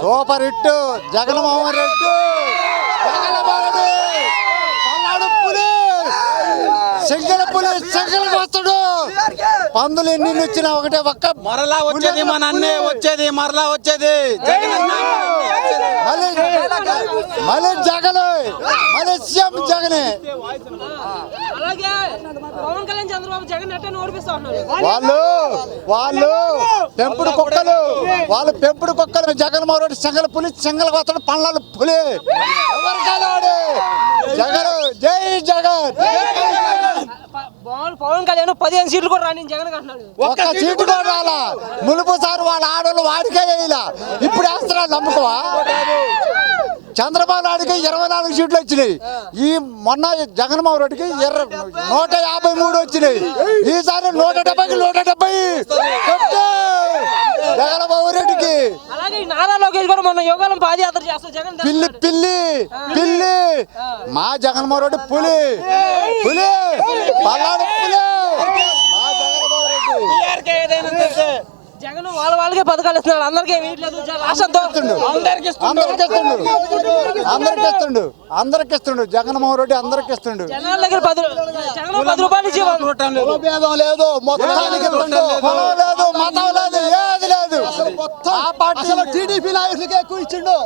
Super hit Jaganmohan Reddy Palnadu పులి single పులి single వస్తాడు. పందులు ఎన్ని వచ్చినా ఒకటే ఒక్క మరలా వచ్చేది మన అన్నే వచ్చేది మరలా వచ్చేది మళ్ళీ జగన్ మళ్ళీ సీఎం జగనే. వాళ్ళు పెంపుడు కుక్కలు జగన్మోహన్ రెడ్డి సింగల్ పులి సింగల్ వస్తాడు. పల్నాడు పులి ఎవరు కాదు జగన్. జై జగన్. పవన్ కళ్యాణ్ 15 సీట్లు కూడా రాని జగన్ అంటున్నాడు. ఒక్క సీటు కూడా రాలా. ములుపు సార్ వాళ్ళ ఆడవాళ్ళు వాడికే వేయలా. ఇప్పుడు వేస్తున్నాడు నమ్మకమా? చంద్రబాబు నాయుడికి 24 సీట్లు వచ్చినాయి. ఈ మొన్న జగన్మోహన్ రెడ్డికి 153 వచ్చినాయి. ఈసారి 170 జగన్మోహన్ రెడ్డికి. అలాగే నారా లోకేష్ కూడా మొన్న యోగాలం పాదయాత్ర చేస్తారు జగన్. పిల్లి మా జగన్మోహన్ రెడ్డి పులి పల్నాడు పులి మా జగన్మోహన్ రెడ్డి. జగన్ వాళ్ళకే పథకాలు ఇస్తున్నాడు. అందరికీ అందరికి ఇస్తుండు జగన్మోహన్ రెడ్డి అందరికి ఇస్తుండు. జనాల దగ్గర 10 రూపాయలు ఇచ్చి భేదం లేదు. మొత్తానికి లేదు మతం లేదు ఏది లేదు. ఆ పార్టీ టీడీపీ నాయకులకి ఎక్కువ ఇచ్చిండు.